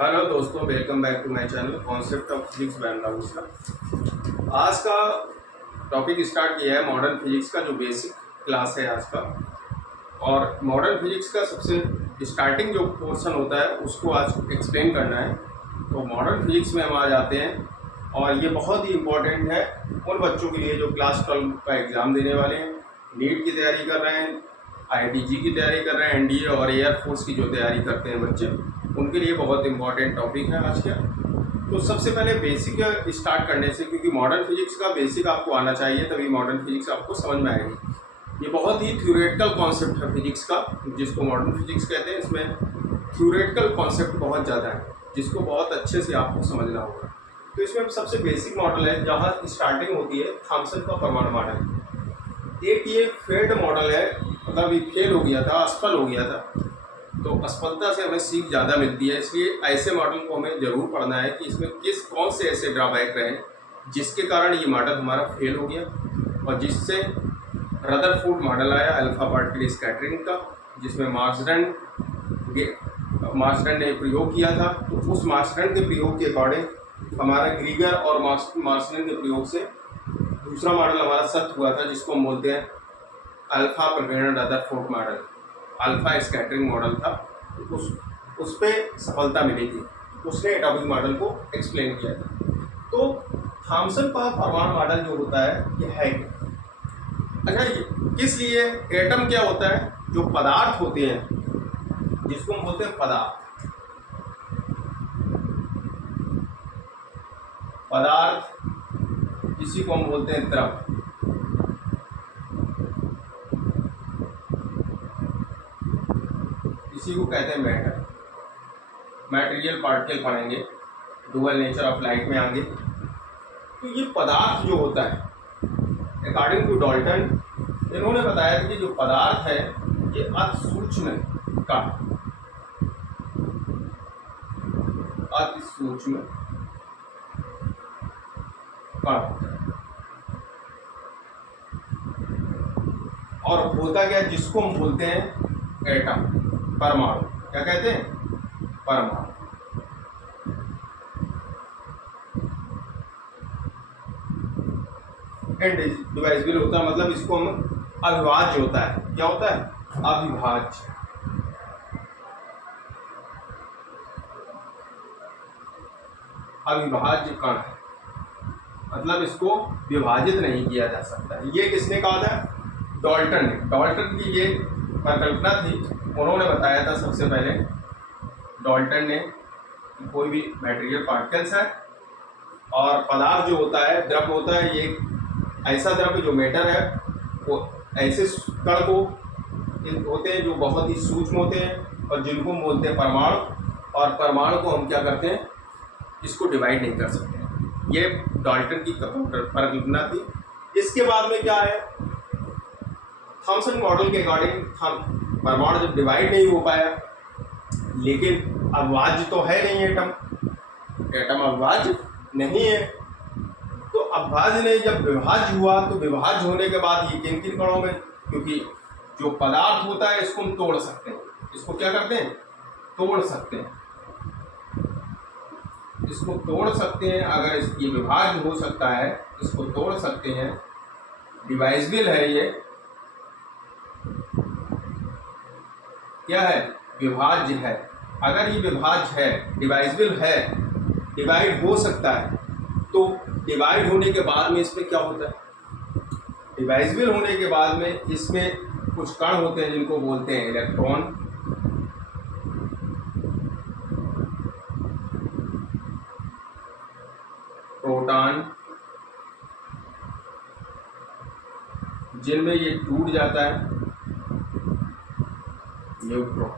Hello दोस्तों, welcome back to my channel concept of physics by Rahul का। आज का टॉपिक स्टार्ट किया है मॉडर्न फिजिक्स का, जो बेसिक क्लास है आज का। और मॉडर्न फिजिक्स का सबसे स्टार्टिंग जो पोर्शन होता है उसको आज एक्सप्लेन करना है। तो मॉडर्न फिजिक्स में हम आ जाते हैं, और ये बहुत ही इम्पोर्टेंट है उन बच्चों के लिए जो क्लास 12 का एग्ज़ाम देने वाले हैं, नीट की तैयारी कर रहे हैं, आईआईटी की तैयारी कर रहे हैं, एनडीए और एयरफोर्स की जो तैयारी करते हैं बच्चे, उनके लिए बहुत इंपॉर्टेंट टॉपिक है आज का। तो सबसे पहले बेसिक स्टार्ट करने से, क्योंकि मॉडर्न फिजिक्स का बेसिक आपको आना चाहिए, तभी मॉडर्न फिजिक्स आपको समझ में आएगी। ये बहुत ही थ्योरेटिकल कॉन्सेप्ट है फिजिक्स का, जिसको मॉडर्न फिजिक्स कहते हैं। इसमें थ्योरेटिकल कॉन्सेप्ट बहुत ज़्यादा है, जिसको बहुत अच्छे से आपको समझना होगा। तो इसमें सबसे बेसिक मॉडल है, जहाँ स्टार्टिंग होती है थॉमसन का परमाणु मॉडल। एक ये फेल्ड मॉडल है, मतलब ये फेल हो गया था, असफल हो गया था। तो असफलता से हमें सीख ज़्यादा मिलती है, इसलिए ऐसे मॉडल को हमें ज़रूर पढ़ना है कि इसमें कौन से ऐसे ड्रॉबैक रहे जिसके कारण ये मॉडल हमारा फेल हो गया, और जिससे रदरफोर्ड मॉडल आया अल्फा पार्टिकल स्कैटरिंग का, जिसमें मार्सडन ने प्रयोग किया था। तो उस मार्सडन के प्रयोग के अकॉर्डिंग हमारा ग्रीगर और मार्सडन के प्रयोग से दूसरा मॉडल हमारा सत्य हुआ था, जिसको हम बोलते हैं अल्फा प्रकीर्णन Rutherford model, alpha scattering model था। उस पे सफलता मिली थी, उसने एटॉमिक मॉडल को एक्सप्लेन किया था। तो थॉमसन का परमाणु मॉडल जो होता है ये है क्या? अच्छा, किस लिए एटम क्या होता है? जो पदार्थ होते हैं, जिसको हम बोलते हैं पदार्थ, इसी को हम बोलते हैं द्रव। इसी को कहते हैं मैटर। मैटेरियल पार्टिकल पढ़ेंगे, डुअल नेचर ऑफ लाइट में आगे। तो ये पदार्थ जो होता है, अकॉर्डिंग टू डाल्टन, इन्होंने बताया कि जो पदार्थ है ये अति सूक्ष्म कण, अति सूक्ष्म कण, और होता क्या, जिसको हम बोलते हैं एटम, परमाणु। क्या कहते हैं? परमाणु। इंडिविजुअल होता है, मतलब इसको हम अविभाज्य होता है। क्या होता है? अविभाज्य। अविभाज्य कण है, मतलब इसको विभाजित नहीं किया जा सकता। ये किसने कहा था? डाल्टन ने। डाल्टन की ये परिकल्पना थी, उन्होंने बताया था सबसे पहले, डाल्टन ने, कि कोई भी मटेरियल पार्टिकल्स है और पदार्थ जो होता है, द्रव होता है, ये ऐसा द्रव्य जो मैटर है, वो ऐसे कण को होते हैं जो बहुत ही सूक्ष्म होते हैं, और जिनको हम बोलते हैं परमाणु। और परमाणु को हम क्या करते हैं? इसको डिवाइड नहीं कर सकते। ये डाल्टन की परिकल्पना थी। इसके बाद में क्या है, थॉमसन मॉडल के अकॉर्डिंग परमाणु जब डिवाइड नहीं हो पाया, लेकिन अविभाज्य तो है नहीं एटम, एटम अविभाज्य नहीं है। तो अविभाज्य नहीं, जब विभाज्य हुआ, तो विभाज्य होने के बाद ये किन किन कणों में, क्योंकि जो पदार्थ होता है इसको हम तोड़ सकते हैं। इसको क्या करते हैं? तोड़ सकते हैं। इसको तोड़ सकते हैं। अगर ये विभाज्य हो सकता है, इसको तोड़ सकते हैं, डिवाइजेबल है ये। क्या है? विभाज्य है। अगर ये विभाज्य है, डिवाइजेबल है, डिवाइड हो सकता है, तो डिवाइड होने के बाद में इसमें क्या होता है? डिवाइजेबल होने के बाद में इसमें कुछ कण होते हैं जिनको बोलते हैं इलेक्ट्रॉन, प्रोटॉन, जिनमें ये टूट जाता है, न्यूट्रॉन।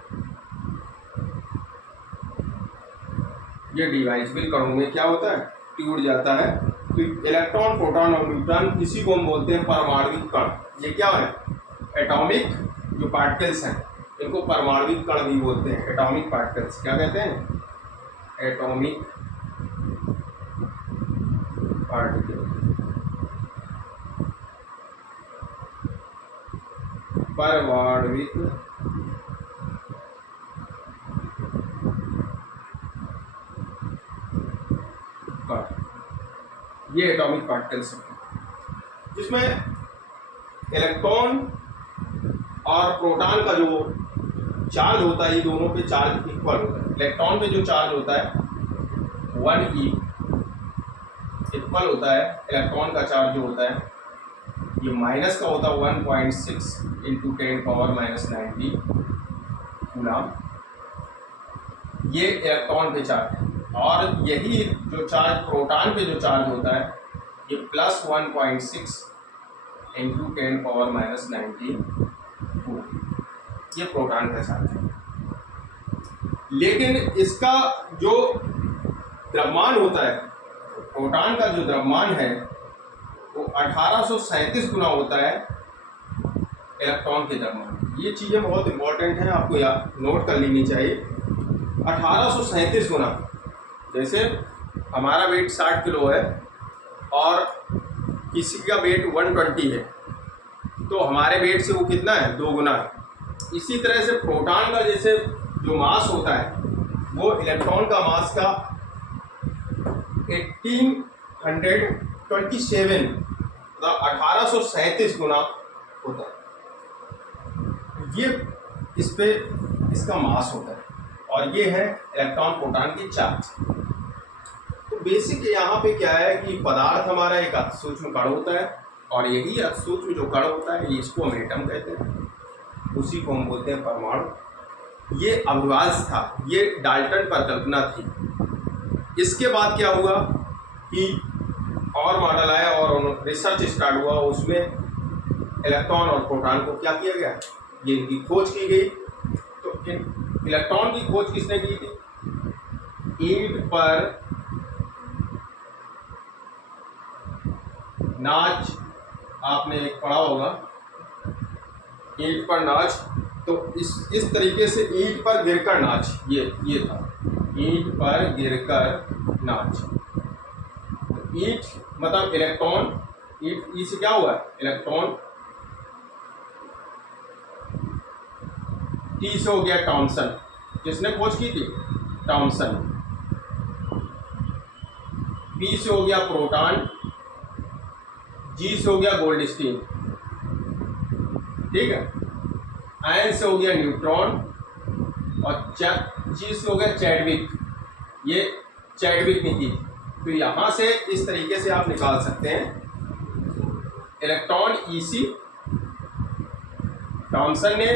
ये डिवाइजेबल कणों में क्या होता है? टूट जाता है। तो इलेक्ट्रॉन, प्रोटॉन और न्यूट्रॉन, इसी को हम बोलते हैं परमाणविक कण। ये क्या है? एटॉमिक जो पार्टिकल्स हैं, इनको परमाणविक कण भी बोलते हैं। एटॉमिक पार्टिकल्स क्या कहते हैं? एटॉमिक पार्टिकल, परमाणविक कण, ये एटॉमिक पार्टिकल्स हैं, जिसमें इलेक्ट्रॉन और प्रोटॉन का जो चार्ज होता है, ये दोनों पे चार्ज इक्वल होता है। इलेक्ट्रॉन पे जो चार्ज होता है 1e इक्वल होता है, इलेक्ट्रॉन का चार्ज जो होता है ये माइनस का होता है 1.6 इंटू 10⁻⁻90 कूलम, ये इलेक्ट्रॉन पे चार्ज है। और यही जो चार्ज प्रोटॉन पे जो चार्ज होता है ये प्लस 1.6 इंटू 10⁻⁻90 कूलम, ये प्रोटॉन का चार्ज है। लेकिन इसका जो द्रव्यमान होता है, प्रोटॉन का जो द्रव्यमान है वो 1837 गुना होता है इलेक्ट्रॉन के द्रव्यमान। ये चीज़ें बहुत इंपॉर्टेंट हैं, आपको याद नोट कर लेनी चाहिए। 1837 गुना, जैसे हमारा वेट 60 किलो है और किसी का वेट 120 है, तो हमारे वेट से वो कितना है, 2 गुना है। इसी तरह से प्रोटॉन का जैसे जो मास होता है वो इलेक्ट्रॉन का मास का 1827 मतलब 1837 गुना होता है। ये इस पे इसका मास होता है और ये है इलेक्ट्रॉन प्रोटॉन की चार्ज। तो बेसिक यहाँ पे क्या है कि पदार्थ हमारा एक अति सूक्ष्म कण होता है और यही अति सूक्ष्म जो कण होता है इसको हम एटम कहते हैं, उसी को हम बोलते हैं परमाणु। ये अभिभाज्य था, ये डाल्टन परिकल्पना थी। इसके बाद क्या हुआ कि और मॉडल आया और रिसर्च स्टार्ट हुआ, उसमें इलेक्ट्रॉन और प्रोटॉन को क्या किया गया, ये इनकी खोज की गई। तो इन इलेक्ट्रॉन की खोज किसने की थी? ईंट पर नाच, आपने एक पढ़ा होगा, ईंट पर नाच। तो इस तरीके से ईंट पर गिरकर नाच, ये था, ईंट पर गिरकर नाच। तो ईंट मतलब इलेक्ट्रॉन, ईंट ई से क्या हुआ, इलेक्ट्रॉन, टी से हो गया टॉमसन, किसने खोज की थी, टॉमसन। पी से हो गया प्रोटॉन, जी से हो गया गोल्डस्टीन, ठीक है। आयन से हो गया न्यूट्रॉन और जी से हो गया चैडविक, ये चैडविक ने की। तो यहाँ से इस तरीके से आप निकाल सकते हैं, इलेक्ट्रॉन ईसी टॉमसन ने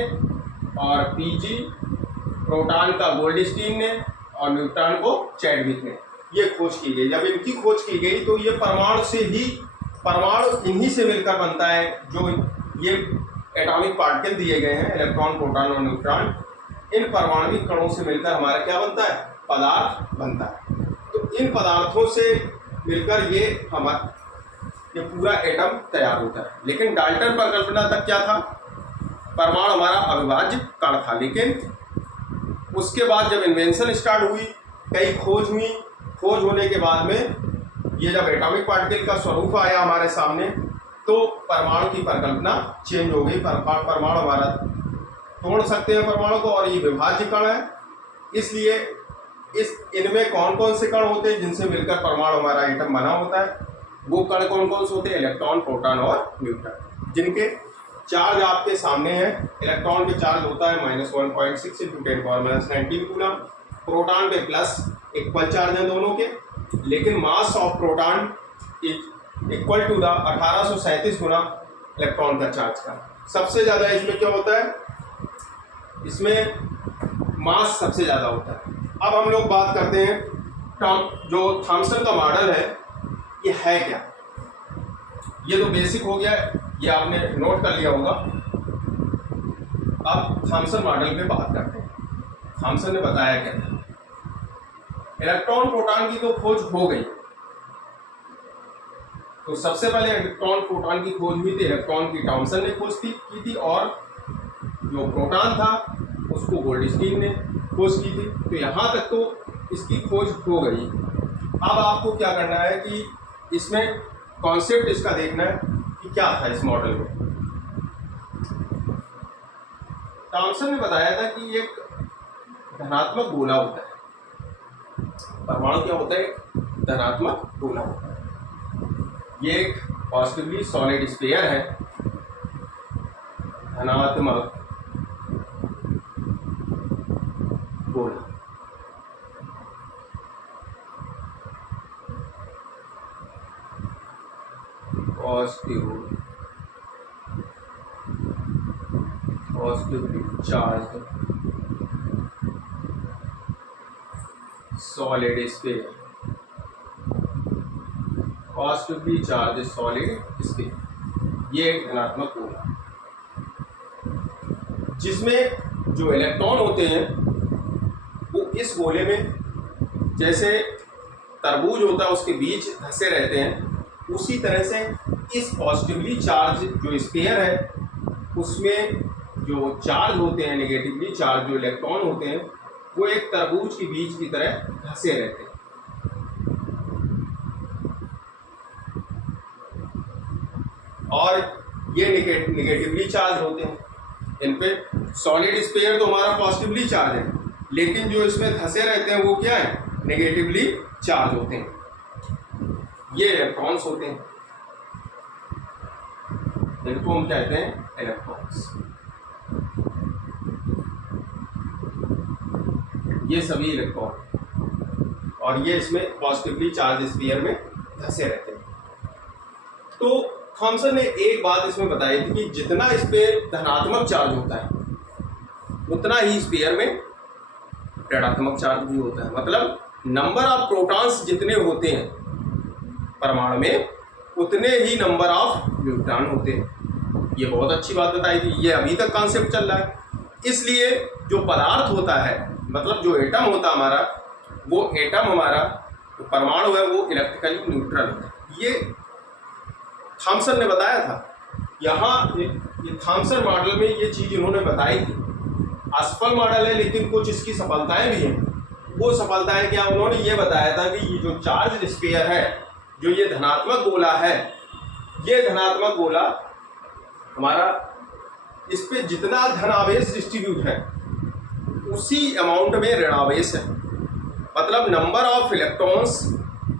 और पीजी प्रोटॉन का गोल्डस्टीन ने और न्यूट्रॉन को चैडविक ने, ये खोज की गई। जब इनकी खोज की गई तो ये परमाणु से ही, परमाणु इन्हीं से मिलकर बनता है। जो ये एटॉमिक पार्टिकल दिए गए हैं, इलेक्ट्रॉन प्रोटॉन और न्यूट्रॉन, इन परमाणुविक कणों से मिलकर हमारा क्या बनता है, पदार्थ बनता है। तो इन पदार्थों से मिलकर ये पूरा एटम तैयार होता है। लेकिन डाल्टन परिकल्पना तक क्या था, परमाणु हमारा अविभाज्य कण था। लेकिन उसके बाद जब इन्वेंशन स्टार्ट हुई, कई खोज हुई, खोज होने के बाद में ये जब एटॉमिक पार्टिकल का स्वरूप आया हमारे सामने, तो परमाणु की परिकल्पना चेंज हो गई। परमाणु हमारा तोड़ सकते हैं परमाणु को और ये विभाज्य कण है। इसलिए इनमें कौन कौन से कण होते हैं जिनसे मिलकर परमाणु हमारा एटम बना होता है, वो कण कौन कौन से होते हैं, इलेक्ट्रॉन प्रोटॉन और न्यूट्रॉन, जिनके चार्ज आपके सामने है। इलेक्ट्रॉन पे चार्ज होता है -1.6 इंटू 10⁻⁻19 कूलम, प्रोटॉन पे प्लस इक्वल चार्ज है दोनों के, लेकिन mass of proton equal to the 1837 गुना इलेक्ट्रॉन का चार्ज का। सबसे ज़्यादा इसमें क्या होता है, इसमें मास सबसे ज़्यादा होता है। अब हम लोग बात करते हैं जो थॉमसन का मॉडल है, ये है क्या। ये तो बेसिक हो गया, ये आपने नोट कर लिया होगा। अब थॉमसन मॉडल पे बात करते हैं। थॉमसन ने बताया क्या था, इलेक्ट्रॉन प्रोटॉन की तो खोज हो गई। तो सबसे पहले इलेक्ट्रॉन प्रोटॉन की खोज हुई थी, इलेक्ट्रॉन की टॉमसन ने खोज की थी और जो प्रोटॉन था उसको गोल्डस्टीन ने खोज की थी। तो यहाँ तक तो इसकी खोज हो गई। अब आपको क्या करना है कि इसमें कॉन्सेप्ट इसका देखना है कि क्या था इस मॉडल में। टॉमसन ने बताया था कि एक धनात्मक गोला होता है, परमाणु क्या होता है, धनात्मक गोला होता है। ये एक पॉजिटिवली सॉलिड स्फीयर है, धनात्मक गोला। Positively charge solid sphere, positively charge solid sphere, ये एक धनात्मक गोला जिसमें जो इलेक्ट्रॉन होते हैं वो इस गोले में जैसे तरबूज होता है उसके बीच धंसे रहते हैं, उसी तरह से इस पॉजिटिवली चार्ज जो स्फीयर है उसमें जो चार्ज होते हैं, नेगेटिवली चार्ज जो इलेक्ट्रॉन होते हैं, वो एक तरबूज के बीज की तरह धंसे रहते हैं। और ये नेगेटिवली चार्ज होते हैं। इन पे सॉलिड स्फीयर तो हमारा पॉजिटिवली चार्ज है, लेकिन जो इसमें धंसे रहते हैं वो क्या है, नेगेटिवली चार्ज होते हैं। ये इलेक्ट्रॉन्स होते हैं, इनको हम कहते हैं इलेक्ट्रॉन्स। ये सभी इलेक्ट्रॉन, और ये इसमें पॉजिटिवली चार्ज स्फीयर में धंसे रहते हैं। तो थॉमसन ने एक बात इसमें बताई थी कि जितना इस पे धनात्मक चार्ज होता है उतना ही स्फीयर में ऋणात्मक चार्ज भी होता है। मतलब नंबर ऑफ प्रोटॉन्स जितने होते हैं परमाणु में, उतने ही नंबर ऑफ न्यूट्रॉन होते हैं। ये बहुत अच्छी बात बताई थी, ये अभी तक कॉन्सेप्ट चल रहा है। इसलिए जो पदार्थ होता है, मतलब जो एटम होता है हमारा, वो एटम हमारा जो परमाणु है वो इलेक्ट्रिकली न्यूट्रल है। ये थॉमसन ने बताया था। यहाँ ये थॉमसन मॉडल में ये चीज़ इन्होंने बताई थी। असफल मॉडल है लेकिन कुछ इसकी सफलताएं भी हैं। वो सफलताएं क्या, उन्होंने ये बताया था कि ये जो चार्ज स्फीयर है, जो ये धनात्मक गोला है, ये धनात्मक गोला हमारा, इस पे जितना धनावेश डिस्ट्रीब्यूट है उसी अमाउंट में ऋणावेश है। मतलब नंबर ऑफ इलेक्ट्रॉन्स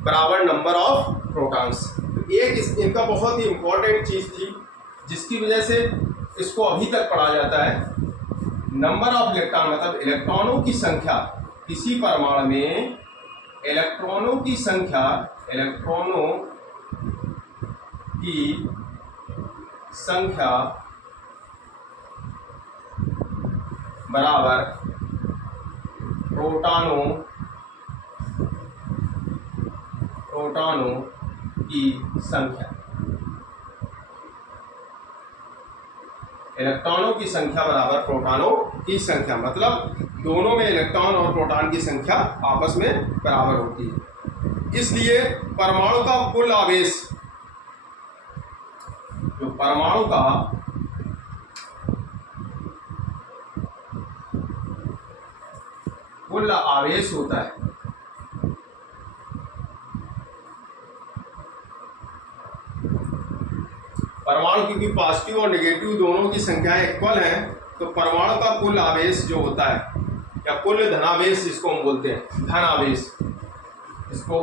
बराबर नंबर ऑफ प्रोटॉन्स। एक इनका बहुत ही इम्पोर्टेंट चीज़ थी जिसकी वजह से इसको अभी तक पढ़ा जाता है। नंबर ऑफ इलेक्ट्रॉन मतलब इलेक्ट्रॉनों की संख्या, किसी परमाणु में इलेक्ट्रॉनों की संख्या, इलेक्ट्रॉनों की संख्या बराबर प्रोटॉनों की संख्या। इलेक्ट्रॉनों की संख्या बराबर प्रोटॉनों की संख्या, मतलब दोनों में इलेक्ट्रॉन और प्रोटॉन की संख्या आपस में बराबर होती है। इसलिए परमाणु का कुल आवेश, जो परमाणु का कुल आवेश होता है, परमाणु क्योंकि पॉजिटिव और नेगेटिव दोनों की संख्याएं इक्वल हैं, तो परमाणु का कुल आवेश जो होता है या कुल धनावेश जिसको हम बोलते हैं, धनावेश, इसको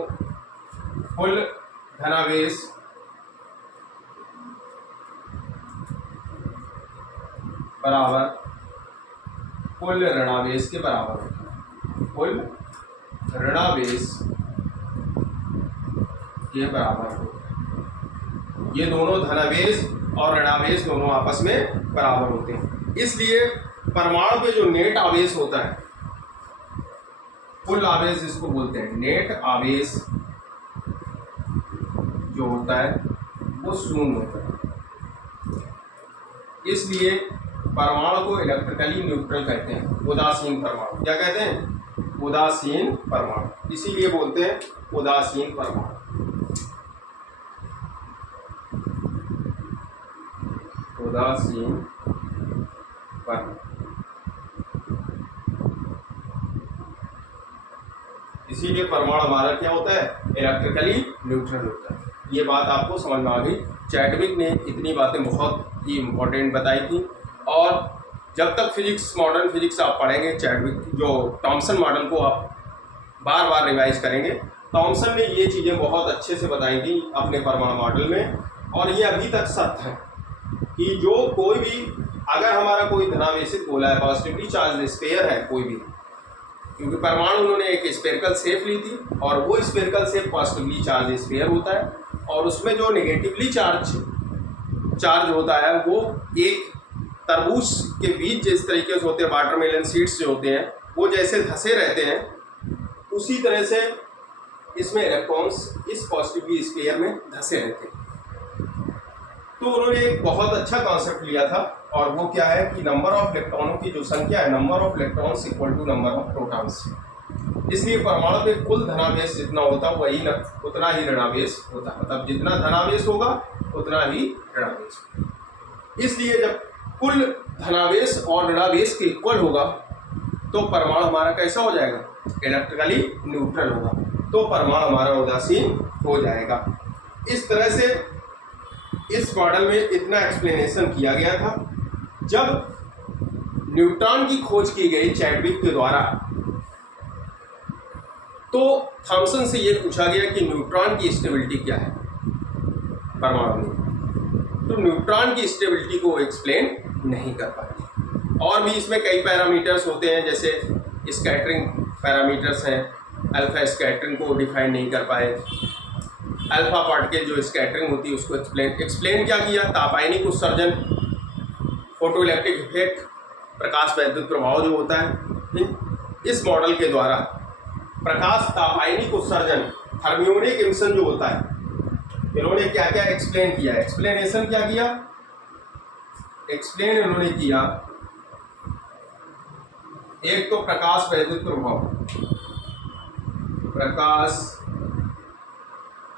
कुल धनावेश बराबर कुल ऋणावेश के बराबर होता है। कुल ऋणावेश के बराबर होता है। ये दोनों धनावेश और ऋणावेश दोनों आपस में बराबर होते हैं। इसलिए परमाणु पे जो नेट आवेश होता है, कुल आवेश जिसको बोलते हैं, नेट आवेश जो होता है वो शून्य होता है। इसलिए परमाणु को इलेक्ट्रिकली न्यूट्रल कहते हैं, उदासीन परमाणु। क्या कहते हैं? उदासीन परमाणु। इसीलिए बोलते हैं उदासीन परमाणु। उदासीन परमाणु। इसीलिए परमाणु हमारा क्या होता है? इलेक्ट्रिकली न्यूट्रल होता है। ये बात आपको समझ में आ गई। चैडविक ने इतनी बातें बहुत ही इम्पोर्टेंट बताई थी, और जब तक फिजिक्स, मॉडर्न फिजिक्स आप पढ़ेंगे, चैडविक जो थॉमसन मॉडल को आप बार बार रिवाइज करेंगे, थॉमसन ने ये चीज़ें बहुत अच्छे से बताई थी अपने परमाणु मॉडल में, और ये अभी तक सत्य है कि जो कोई भी, अगर हमारा कोई धनावेशित गोला है, पॉजिटिवली चार्ज स्फीयर है कोई भी, क्योंकि परमाणु उन्होंने एक स्फेरिकल शेप ली थी और वो spherical shape positively charge sphere होता है, और उसमें जो नेगेटिवली चार्ज होता है वो एक तरबूज के बीज जिस तरीके से होते हैं, वाटरमेलन सीड्स जो होते हैं वो जैसे धसे रहते हैं, उसी तरह से इसमें इलेक्ट्रॉन्स इस पॉजिटिव स्फीयर में धसे रहते हैं। तो उन्होंने एक बहुत अच्छा कॉन्सेप्ट लिया था, और वो क्या है कि नंबर ऑफ इलेक्ट्रॉनों की जो संख्या है, number of electrons equal to number of protons. इसलिए परमाणु में कुल धनावेश जितना होता है वही उतना ही ऋणावेश होता है, मतलब जितना धनावेश होगा उतना ही ऋणावेश होगा। इसलिए जब कुल धनावेश और ऋणावेश के इक्वल होगा तो परमाणु हमारा कैसा हो जाएगा, इलेक्ट्रिकली न्यूट्रल होगा, तो परमाणु हमारा उदासीन हो जाएगा। इस तरह से इस मॉडल में इतना एक्सप्लेनेशन किया गया था। जब न्यूट्रॉन की खोज की गई चैडविक के द्वारा, तो थॉमसन से ये पूछा गया कि न्यूट्रॉन की स्टेबिलिटी क्या है परमाणु में, तो न्यूट्रॉन की स्टेबिलिटी को एक्सप्लेन नहीं कर पाए। और भी इसमें कई पैरामीटर्स होते हैं, जैसे स्कैटरिंग पैरामीटर्स हैं, अल्फा स्कैटरिंग को डिफाइन नहीं कर पाए, अल्फा पार्टिकल जो स्कैटरिंग होती है उसको एक्सप्लेन क्या किया, तापायनिक उत्सर्जन, फोटो इलेक्ट्रिक इफेक्ट, प्रकाश वैद्युत प्रभाव जो होता है, इस मॉडल के द्वारा प्रकाश तापायनिक उत्सर्जन, थर्मियोनिक इमिशन जो होता है, इन्होंने क्या क्या एक्सप्लेन किया, एक्सप्लेनेशन क्या किया, एक्सप्लेन इन्होंने किया। एक तो प्रकाश वैद्युत प्रभाव, प्रकाश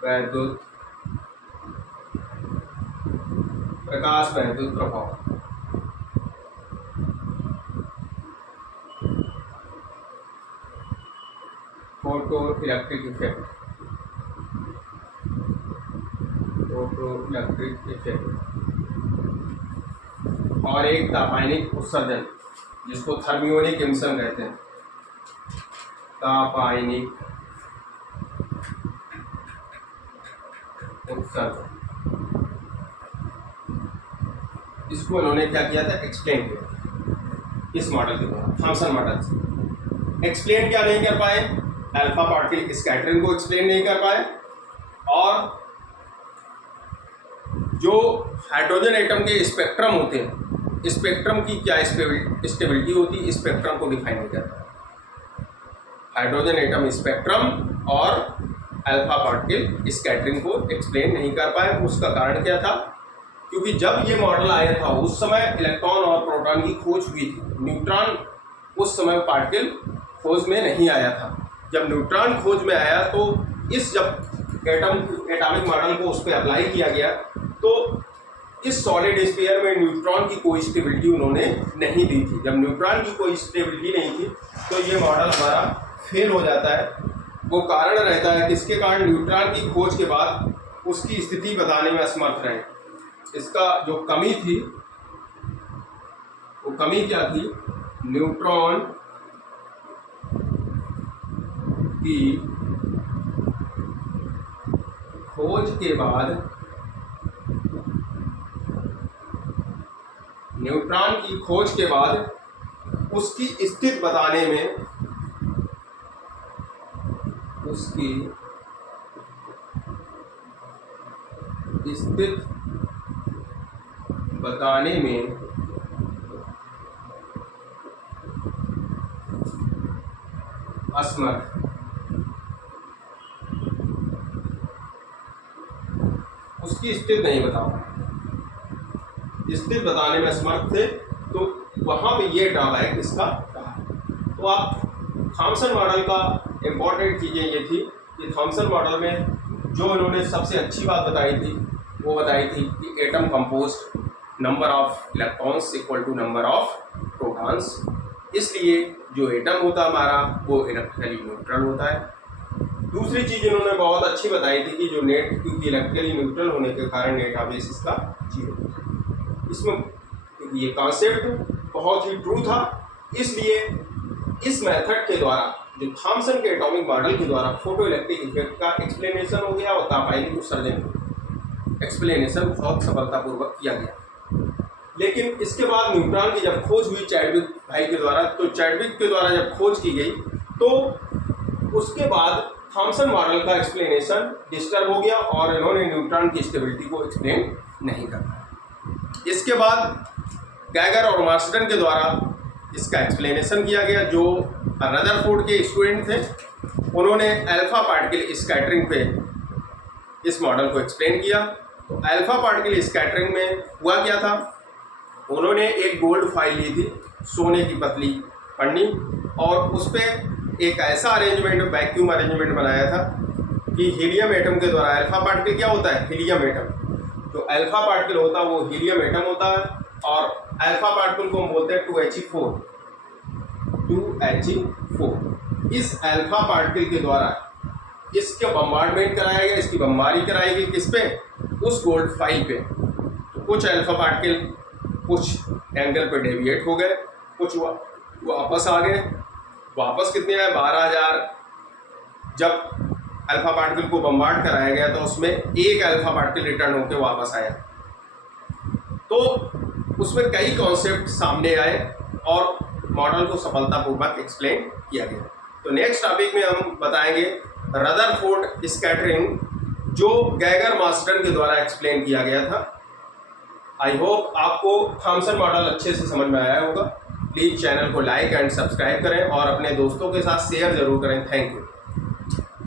वैद्युत प्रभाव, फोटो इलेक्ट्रिक इफेक्ट, और एक तापायनिक उत्सर्जन जिसको थर्मियोनिक इमिशन कहते हैं, तापायनिक उत्सर्जन, इसको इन्होंने क्या किया था, एक्सप्लेन किया इस मॉडल के द्वारा, थॉमसन मॉडल से। एक्सप्लेन क्या नहीं कर पाए, अल्फा पार्टिकल स्कैटरिंग को एक्सप्लेन नहीं कर पाए, और जो हाइड्रोजन एटम के स्पेक्ट्रम होते हैं, स्पेक्ट्रम की क्या स्टेबिलिटी होती है, स्पेक्ट्रम को डिफाइन नहीं कर पाए। हाइड्रोजन एटम स्पेक्ट्रम और अल्फा पार्टिकल स्कैटरिंग को एक्सप्लेन नहीं कर पाए। उसका कारण क्या था, क्योंकि जब ये मॉडल आया था उस समय इलेक्ट्रॉन और प्रोटॉन की खोज हुई थी, न्यूट्रॉन उस समय पार्टिकल खोज में नहीं आया था। जब न्यूट्रॉन खोज में आया तो जब एटॉमिक मॉडल को उस पर अप्लाई किया गया, तो इस सॉलिड स्फीयर में न्यूट्रॉन की कोई स्टेबिलिटी उन्होंने नहीं दी थी। जब न्यूट्रॉन की कोई स्टेबिलिटी नहीं थी तो ये मॉडल हमारा फेल हो जाता है। वो कारण रहता है किसके कारण, न्यूट्रॉन की खोज के बाद उसकी स्थिति बताने में असमर्थ रहे। इसका जो कमी थी, वो कमी क्या थी, न्यूट्रॉन की खोज के बाद, न्यूट्रॉन की खोज के बाद उसकी स्थिति बताने में, उसकी स्थिति बताने में असमर्थ, उसकी स्थिति नहीं बता पाए, स्थिति बताने में असमर्थ थे, तो वहां पे ये ड्रॉबैक इसका रहा। तो आप थॉमसन मॉडल का इम्पोर्टेंट चीज़ें ये थी कि थॉमसन मॉडल में जो इन्होंने सबसे अच्छी बात बताई थी वो बताई थी कि atom composed number of electrons equal to number of protons. इसलिए जो एटम होता है हमारा वो इलेक्ट्रिकली न्यूट्रल होता है। दूसरी चीज़ इन्होंने बहुत अच्छी बताई थी कि जो नेट, क्योंकि इलेक्ट्रिकली न्यूट्रल होने के कारण नेट आवेश इसका 0 होता है। इसमें ये कॉन्सेप्ट बहुत ही ट्रू था, इसलिए इस मेथड के द्वारा जो थॉमसन के एटॉमिक मॉडल के द्वारा फोटो इलेक्ट्रिक इफेक्ट का एक्सप्लेनेशन हो गया और तापाइलिक उत्सर्जन एक्सप्लेनेशन बहुत सफलतापूर्वक किया गया। लेकिन इसके बाद न्यूट्रॉन की जब खोज हुई चैडविक भाई के द्वारा, तो चैडविक के द्वारा जब खोज की गई तो उसके बाद थॉमसन मॉडल का एक्सप्लेनेशन डिस्टर्ब हो गया और इन्होंने न्यूट्रॉन की स्टेबिलिटी को एक्सप्लेन नहीं कर पाया। इसके बाद गैगर और मार्सटन के द्वारा इसका एक्सप्लेनेशन किया गया। जो रदरफोर्ड के स्टूडेंट थे उन्होंने अल्फा पार्टिकल स्कैटरिंग पे इस मॉडल को एक्सप्लेन किया। तो अल्फा पार्टिकल स्कैटरिंग में हुआ क्या था, उन्होंने एक गोल्ड फाइल ली थी, सोने की पतली पन्नी, और उस पर एक ऐसा अरेंजमेंट, वैक्यूम अरेंजमेंट बनाया था कि हीलियम एटम के द्वारा, अल्फा पार्टिकल क्या होता है, हीलियम एटम, जो अल्फा पार्टिकल होता है वो हीलियम एटम होता है, और अल्फा पार्टिकल को हम बोलते हैं 2He4। इस अल्फा पार्टिकल के द्वारा इसका बम्बार्डमेंट कराया गया, इसकी बमबारी कराई गई किस पे, उस गोल्ड फाइल पे। तो कुछ अल्फा पार्टिकल कुछ एंगल पे डेविएट हो गए, कुछ वापस आ गए। वापस कितने आए, 12,000। जब अल्फा पार्टिकल को बम्बार्ड कराया गया तो उसमें एक अल्फा पार्टिकल रिटर्न होकर वापस आया। तो उसमें कई कॉन्सेप्ट सामने आए और मॉडल को सफलतापूर्वक एक्सप्लेन किया गया। तो नेक्स्ट टॉपिक में हम बताएंगे रदरफोर्ड स्कैटरिंग, जो गैगर मार्सटन के द्वारा एक्सप्लेन किया गया था। आई होप आपको थॉमसन मॉडल अच्छे से समझ में आया होगा। प्लीज़ चैनल को लाइक एंड सब्सक्राइब करें और अपने दोस्तों के साथ शेयर जरूर करें। Thank you.